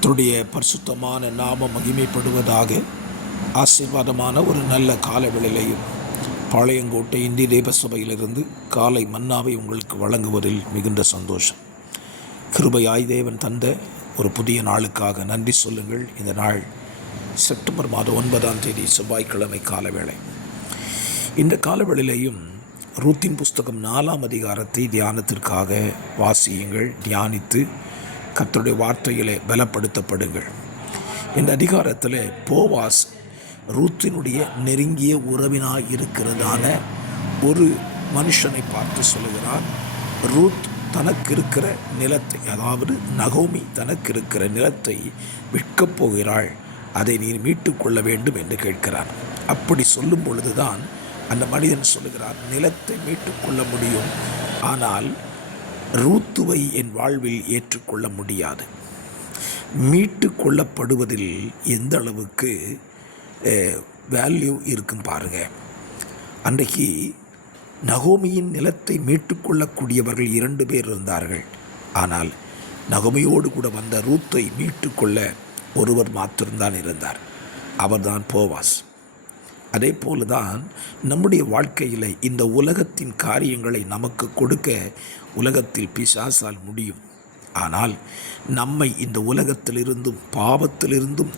கர்த்தருடைய பரிசுத்தமான நாமம் மகிமைப்படுவதாக. ஆசீர்வாதமான ஒரு நல்ல காலவேளையிலையும் பாளையங்கோட்டை இந்திய தேவ சபையிலிருந்து காலை மன்னாவை உங்களுக்கு வழங்குவதில் மிகுந்த சந்தோஷம். கிருபையாய் தேவன் தந்த ஒரு புதிய நாளுக்காக நன்றி சொல்லுங்கள். இந்த நாள் செப்டம்பர் மாதம் 9ஆம் தேதி செவ்வாய்க்கிழமை காலவேளை. இந்த காலவேளையிலையும் ரூத்தின் புஸ்தகம் 4ஆம் அதிகாரத்தை தியானத்திற்காக வாசியுங்கள். தியானித்து கர்த்தருடைய வார்த்தையிலே பலப்படுத்தப்படுங்கள். இந்த அதிகாரத்தில் போவாஸ் ரூத்தினுடைய நெருங்கிய உறவினாய் இருக்கிறதான ஒரு மனுஷனை பார்த்து சொல்லுகிறார். ரூத் தனக்கு இருக்கிற நிலத்தை, அதாவது நகோமி தனக்கு இருக்கிற நிலத்தை விற்கப் போகிறாள், அதை நீர் மீட்டு கொள்ள வேண்டும் என்று கேட்கிறார். அப்படி சொல்லும் பொழுதுதான் அந்த மனிதன் சொல்லுகிறார், நிலத்தை மீட்டு கொள்ள முடியும், ஆனால் ரூத்துவை என் வாழ்வில் ஏற்றுக்கொள்ள முடியாது. மீட்டு கொள்ளப்படுவதில் எந்த அளவுக்கு வேல்யூ இருக்கும் பாருங்க. அன்றைக்கு நகோமியின் நிலத்தை மீட்டு கொள்ளக்கூடியவர்கள் 2 பேர் இருந்தார்கள். ஆனால் நகோமியோடு கூட வந்த ரூத்தை மீட்டு கொள்ள ஒருவர் மாத்திரம்தான் இருந்தார். அவர்தான் போவாஸ். அதே போலதான் நம்முடைய வாழ்க்கையில் இந்த உலகத்தின் காரியங்களை நமக்கு கொடுக்க உலகத்தில் பிசாசால் முடியும். ஆனால் நம்மை இந்த உலகத்திலிருந்தும் பாவத்திலிருந்தும்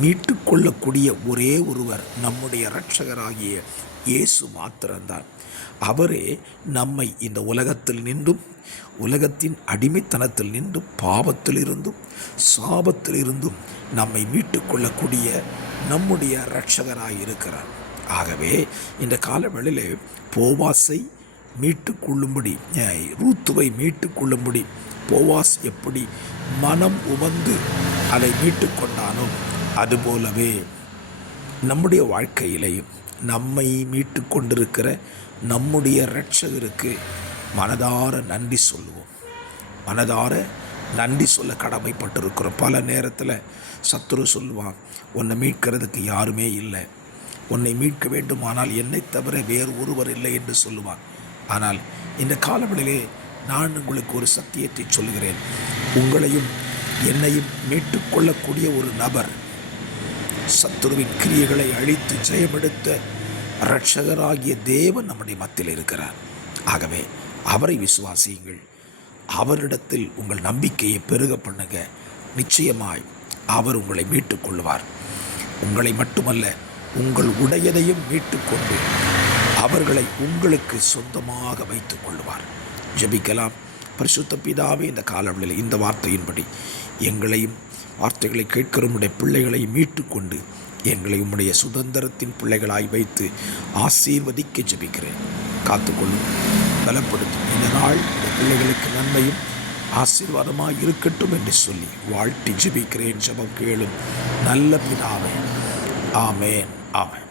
மீட்டு கொள்ளக்கூடிய ஒரே ஒருவர் நம்முடைய இரட்சகராகிய இயேசு மாத்திரம்தான். அவரே நம்மை இந்த உலகத்தில் நின்றும், உலகத்தின் அடிமைத்தனத்தில் நின்றும், பாவத்திலிருந்தும் சாபத்திலிருந்தும் நம்மை மீட்டு கொள்ளக்கூடிய நம்முடைய இரட்சகராய் இருக்கிறார். ஆகவே இந்த காலவேளையிலே போவாஸை மீட்டு கொள்ளும்படி, ரூத்துவை மீட்டு கொள்ளும்படி போவாஸ் எப்படி மனம் உவந்து அதை மீட்டு கொண்டானோ, அதுபோலவே நம்முடைய வாழ்க்கையிலையும் நம்மை மீட்டு கொண்டிருக்கிற நம்முடைய இரட்சகருக்கு மனதார நன்றி சொல்லுவோம். மனதார நன்றி சொல்ல கடமைப்பட்டிருக்கிறோம். பல நேரத்தில் சத்துரு சொல்லுவான், உன்னை மீட்கிறதுக்கு யாருமே இல்லை, உன்னை மீட்க வேண்டுமானால் என்னை தவிர வேறு ஒருவர் இல்லை என்று சொல்லுவான். ஆனால் இந்த காலவெளியிலே நான் உங்களுக்கு ஒரு சத்தியத்தை சொல்கிறேன். உங்களையும் என்னையும் மீட்டு கொள்ளக்கூடிய ஒரு நபர், சத்துருவின் கிரியைகளை அழித்து ஜெயமெடுத்த இரட்சகராகிய தேவன் நம்முடைய மத்தியில் இருக்கிறார். ஆகவே அவரை விசுவாசியுங்கள். அவரிடத்தில் உங்கள் நம்பிக்கையை பெருக பண்ணுங்க. நிச்சயமாய் அவர் உங்களை மீட்டு கொள்வார். உங்களை மட்டுமல்ல, உங்கள் உடையதையும் மீட்டு கொண்டு அவர்களை உங்களுக்கு சொந்தமாக வைத்துக் கொள்வார். ஜெபிக்கலாம். பரிசுத்த பிதாவே, இந்த காலவெளியில் இந்த வார்த்தையின்படி எங்களையும் வார்த்தைகளை கேட்கிற உடைய பிள்ளைகளை மீட்டு கொண்டு எங்களை உம்முடைய சுதந்திரத்தின் பிள்ளைகளாய் வைத்து ஆசீர்வதிக்க ஜெபிக்கிறேன். காத்துக்கொள்ளும், பலப்படுத்தும். இந்த நாள் இந்த பிள்ளைகளுக்கு நன்மையும் ஆசீர்வாதமாக இருக்கட்டும் என்று சொல்லி வாழ்த்தி ஜெபிக்கிறேன். ஜெபம் கேளும் நல்ல பிதாவே. ஆமென், ஆமென்.